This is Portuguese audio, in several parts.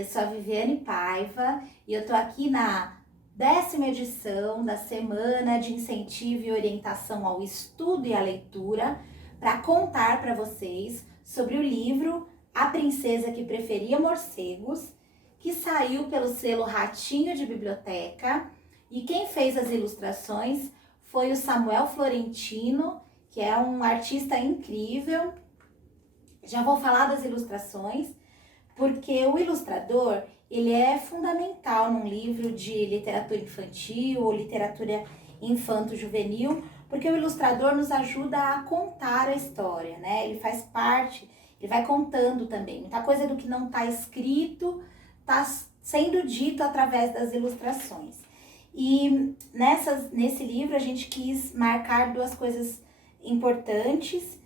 Eu sou a Viviane Paiva e eu tô aqui na 10ª edição da Semana de Incentivo e Orientação ao Estudo e à Leitura para contar para vocês sobre o livro A Princesa que Preferia Morcegos, que saiu pelo selo Ratinho de Biblioteca, e quem fez as ilustrações foi o Samuel Florentino, que é um artista incrível. Já vou falar das ilustrações, porque o ilustrador, ele é fundamental num livro de literatura infantil ou literatura infanto-juvenil, porque o ilustrador nos ajuda a contar a história, né? Ele faz parte, ele vai contando também. Muita coisa do que não está escrito está sendo dito através das ilustrações. E nesse livro a gente quis marcar duas coisas importantes,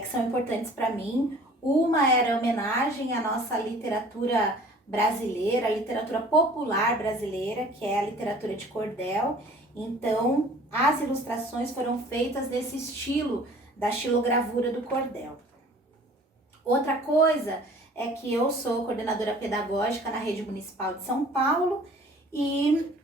que são importantes para mim. Uma era a homenagem à nossa literatura brasileira, a literatura popular brasileira, que é a literatura de cordel. Então, as ilustrações foram feitas nesse estilo da xilogravura do cordel. Outra coisa é que eu sou coordenadora pedagógica na Rede Municipal de São Paulo e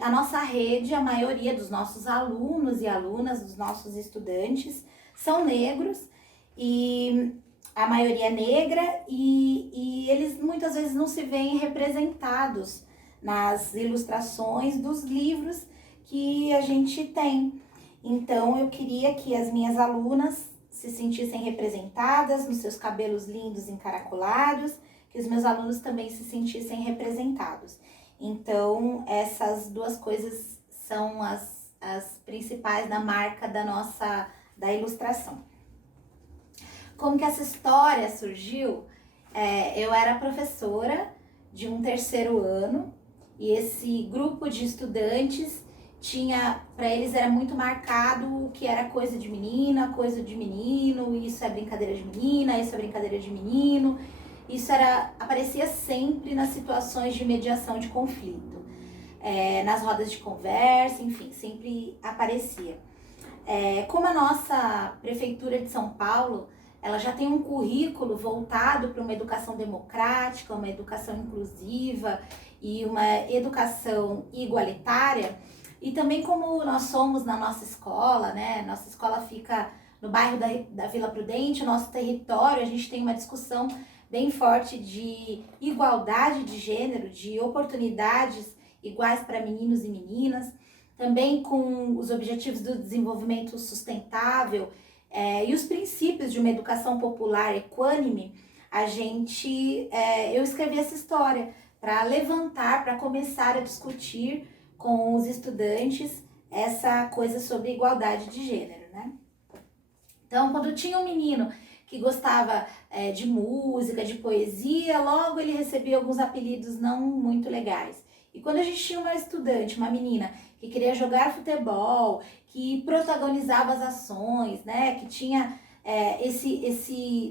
a nossa rede, a maioria dos nossos alunos e alunas, dos nossos estudantes, são negros e a maioria é negra e eles muitas vezes não se veem representados nas ilustrações dos livros que a gente tem. Então eu queria que as minhas alunas se sentissem representadas nos seus cabelos lindos encaracolados, que os meus alunos também se sentissem representados. Então essas duas coisas são as principais na marca da ilustração. Como que essa história surgiu? Eu era professora de um 3º ano e esse grupo de estudantes para eles era muito marcado o que era coisa de menina, coisa de menino, isso é brincadeira de menina, isso é brincadeira de menino. Isso aparecia sempre nas situações de mediação de conflito, nas rodas de conversa, enfim, sempre aparecia. Como a nossa prefeitura de São Paulo, ela já tem um currículo voltado para uma educação democrática, uma educação inclusiva e uma educação igualitária. E também como nós somos na nossa escola, né? Nossa escola fica no bairro da Vila Prudente, nosso território, a gente tem uma discussão bem forte de igualdade de gênero, de oportunidades iguais para meninos e meninas. Também com os objetivos do desenvolvimento sustentável, e os princípios de uma educação popular equânime, eu escrevi essa história para levantar, para começar a discutir com os estudantes essa coisa sobre igualdade de gênero, né? Então, quando tinha um menino que gostava de música, de poesia, logo ele recebia alguns apelidos não muito legais. E quando a gente tinha uma estudante, uma menina, que queria jogar futebol, que protagonizava as ações, né, que tinha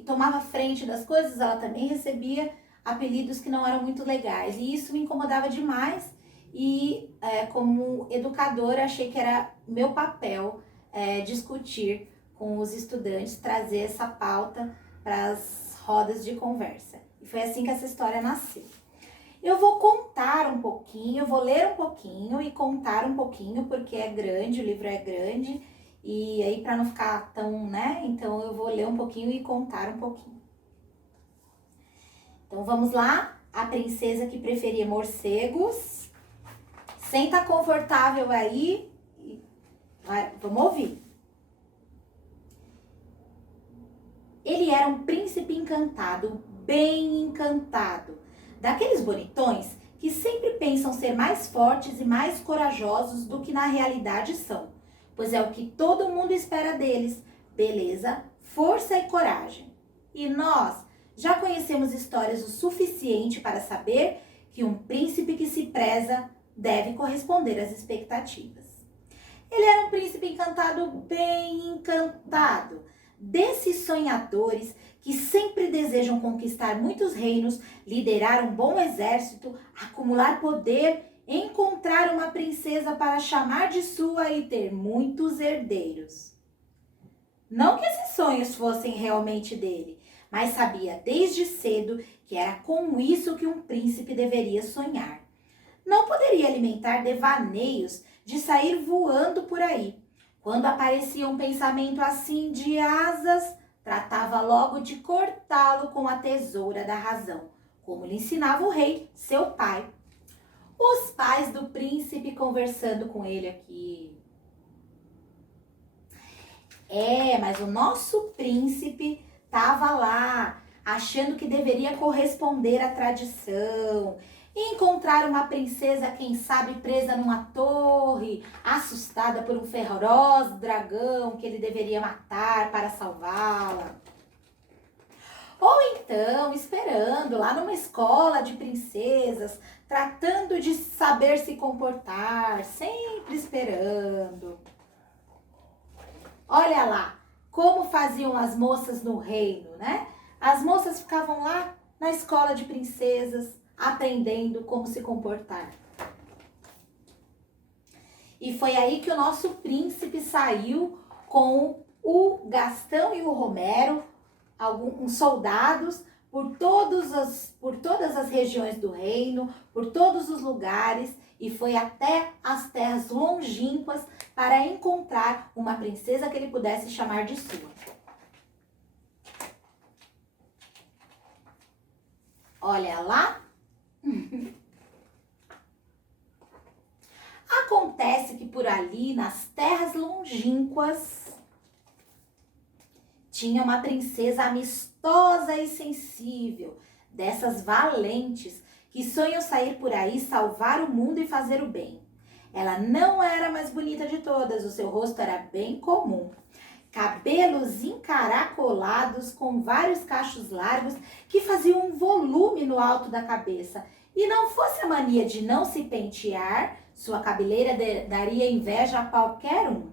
tomava frente das coisas, ela também recebia apelidos que não eram muito legais. E isso me incomodava demais e como educadora achei que era meu papel discutir com os estudantes, trazer essa pauta para as rodas de conversa. E foi assim que essa história nasceu. Eu vou contar um pouquinho, vou ler um pouquinho e contar um pouquinho, porque é grande, o livro é grande, e aí para não ficar tão, né? Então eu vou ler um pouquinho e contar um pouquinho. Então vamos lá, A Princesa que Preferia Morcegos. Senta confortável aí e vamos ouvir. Ele era um príncipe encantado, bem encantado, daqueles bonitões que sempre pensam ser mais fortes e mais corajosos do que na realidade são, pois é o que todo mundo espera deles: beleza, força e coragem. E nós já conhecemos histórias o suficiente para saber que um príncipe que se preza deve corresponder às expectativas. Ele era um príncipe encantado, bem encantado, desses sonhadores que sempre desejam conquistar muitos reinos, liderar um bom exército, acumular poder, encontrar uma princesa para chamar de sua e ter muitos herdeiros. Não que esses sonhos fossem realmente dele, mas sabia desde cedo que era com isso que um príncipe deveria sonhar. Não poderia alimentar devaneios de sair voando por aí. Quando aparecia um pensamento assim de asas, tratava logo de cortá-lo com a tesoura da razão, como lhe ensinava o rei, seu pai. Os pais do príncipe conversando com ele aqui. Mas o nosso príncipe estava lá, achando que deveria corresponder à tradição, encontrar uma princesa, quem sabe, presa numa torre, assustada por um feroz dragão que ele deveria matar para salvá-la. Ou então, esperando lá numa escola de princesas, tratando de saber se comportar, sempre esperando. Olha lá, como faziam as moças no reino, né? As moças ficavam lá na escola de princesas, aprendendo como se comportar. E foi aí que o nosso príncipe saiu com o Gastão e o Romero, alguns soldados, por todas as regiões do reino, por todos os lugares, e foi até as terras longínquas para encontrar uma princesa que ele pudesse chamar de sua. Olha lá. Acontece que por ali, nas terras longínquas, tinha uma princesa amistosa e sensível, dessas valentes, que sonham sair por aí, salvar o mundo e fazer o bem. Ela não era a mais bonita de todas, o seu rosto era bem comum. Cabelos encaracolados com vários cachos largos que faziam um volume no alto da cabeça. E não fosse a mania de não se pentear, sua cabeleira daria inveja a qualquer um.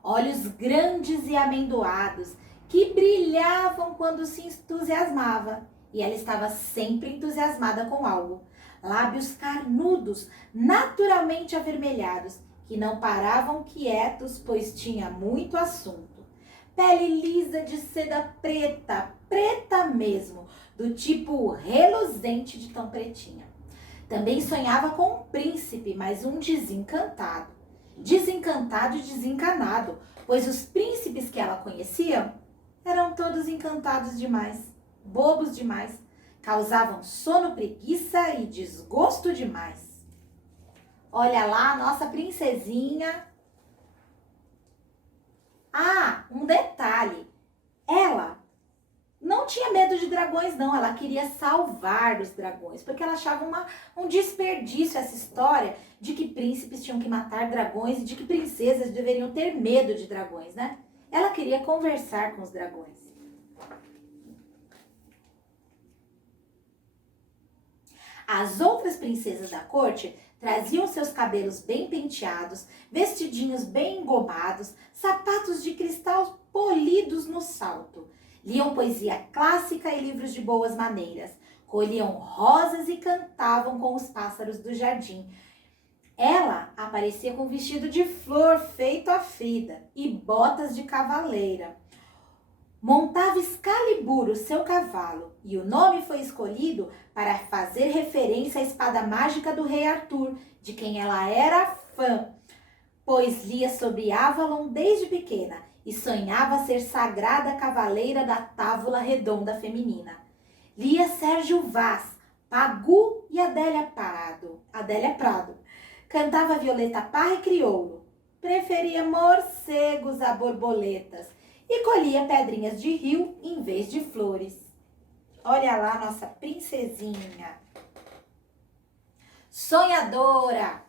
Olhos grandes e amendoados, que brilhavam quando se entusiasmava. E ela estava sempre entusiasmada com algo. Lábios carnudos, naturalmente avermelhados, que não paravam quietos, pois tinha muito assunto. Pele lisa de seda preta, preta mesmo, do tipo reluzente de tão pretinha. Também sonhava com um príncipe, mas um desencantado. Desencantado e desencanado, pois os príncipes que ela conhecia eram todos encantados demais, bobos demais, causavam sono, preguiça e desgosto demais. Olha lá a nossa princesinha. Um detalhe, ela não tinha medo de dragões não, ela queria salvar os dragões, porque ela achava um desperdício essa história de que príncipes tinham que matar dragões e de que princesas deveriam ter medo de dragões, né? Ela queria conversar com os dragões. As outras princesas da corte traziam seus cabelos bem penteados, vestidinhos bem engomados, sapatos de cristal polidos no salto. Liam poesia clássica e livros de boas maneiras. Colhiam rosas e cantavam com os pássaros do jardim. Ela aparecia com vestido de flor feito a Frida e botas de cavaleira. Montava Excalibur, o seu cavalo, e o nome foi escolhido para fazer referência à espada mágica do rei Arthur, de quem ela era fã, pois lia sobre Avalon desde pequena e sonhava ser sagrada cavaleira da távola redonda feminina. Lia Sérgio Vaz, Pagu e Adélia Prado. Cantava Violeta Parra e Crioulo. Preferia morcegos a borboletas e colhia pedrinhas de rio em vez de flores. Olha lá nossa princesinha. Sonhadora.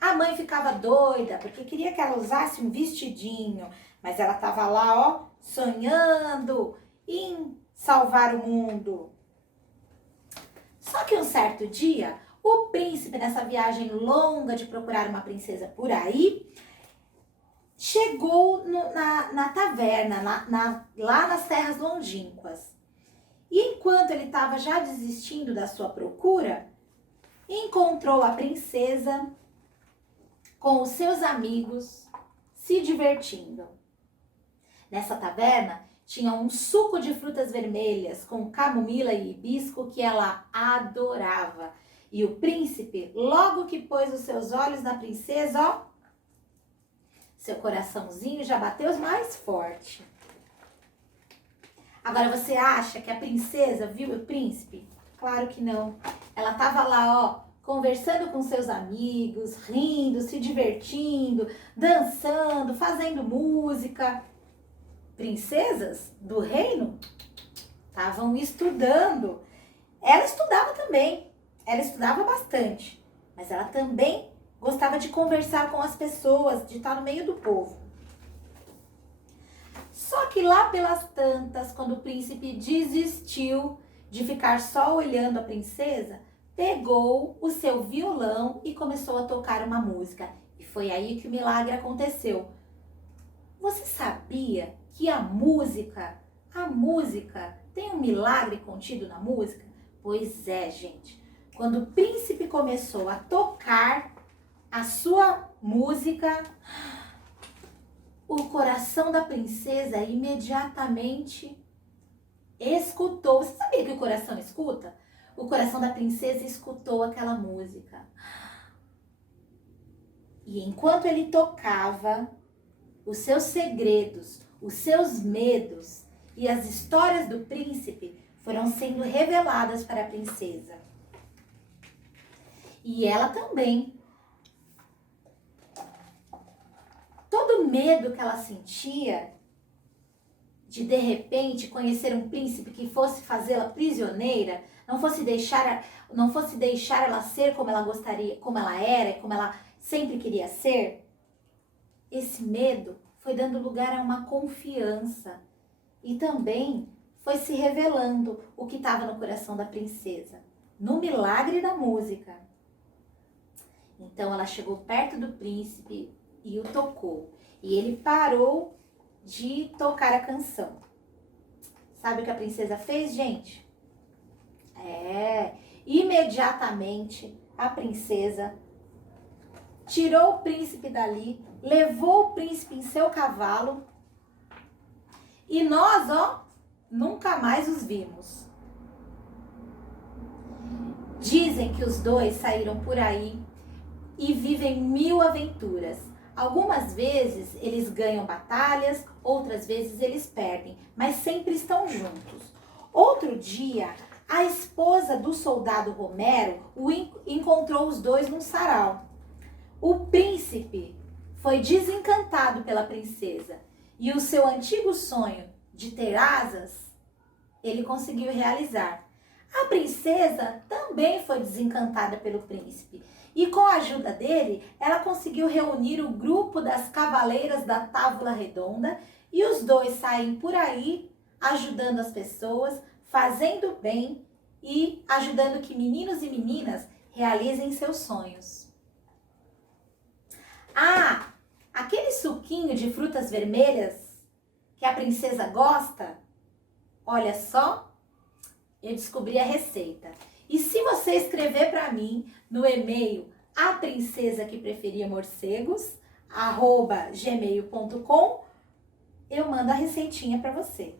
A mãe ficava doida porque queria que ela usasse um vestidinho, mas ela estava lá, ó, sonhando em salvar o mundo. Só que um certo dia, o príncipe, nessa viagem longa de procurar uma princesa por aí, chegou na taverna, lá nas terras longínquas. E enquanto ele estava já desistindo da sua procura, encontrou a princesa com os seus amigos se divertindo. Nessa taverna tinha um suco de frutas vermelhas com camomila e hibisco que ela adorava. E o príncipe, logo que pôs os seus olhos na princesa, ó, seu coraçãozinho já bateu mais forte. Agora você acha que a princesa viu o príncipe? Claro que não. Ela estava lá, ó, conversando com seus amigos, rindo, se divertindo, dançando, fazendo música. Princesas do reino estavam estudando. Ela estudava também, ela estudava bastante, mas ela também gostava de conversar com as pessoas, de estar no meio do povo. Só que lá pelas tantas, quando o príncipe desistiu de ficar só olhando a princesa, pegou o seu violão e começou a tocar uma música. E foi aí que o milagre aconteceu. Você sabia que a música tem um milagre contido na música? Pois é, gente. Quando o príncipe começou a tocar a sua música, o coração da princesa imediatamente escutou. Você sabia que o coração escuta? O coração da princesa escutou aquela música. E enquanto ele tocava, os seus segredos, os seus medos e as histórias do príncipe foram sendo reveladas para a princesa. E ela também. Todo medo que ela sentia de repente conhecer um príncipe que fosse fazê-la prisioneira, não fosse deixar ela ser como ela gostaria, como ela era, como ela sempre queria ser, esse medo foi dando lugar a uma confiança e também foi se revelando o que estava no coração da princesa, no milagre da música. Então ela chegou perto do príncipe e o tocou. E ele parou de tocar a canção. Sabe o que a princesa fez, gente? Imediatamente a princesa tirou o príncipe dali, levou o príncipe em seu cavalo e nós, ó, nunca mais os vimos. Dizem que os dois saíram por aí e vivem 1000 aventuras. Algumas vezes eles ganham batalhas, outras vezes eles perdem, mas sempre estão juntos. Outro dia, a esposa do soldado Romero encontrou os dois num sarau. O príncipe foi desencantado pela princesa e o seu antigo sonho de ter asas, ele conseguiu realizar. A princesa também foi desencantada pelo príncipe e com a ajuda dele, ela conseguiu reunir o grupo das cavaleiras da Távola Redonda e os dois saem por aí ajudando as pessoas, fazendo bem e ajudando que meninos e meninas realizem seus sonhos. Ah, aquele suquinho de frutas vermelhas que a princesa gosta, olha só, eu descobri a receita. E se você escrever para mim no e-mail aprincesaquepreferiamorcegos@gmail.com, eu mando a receitinha para você.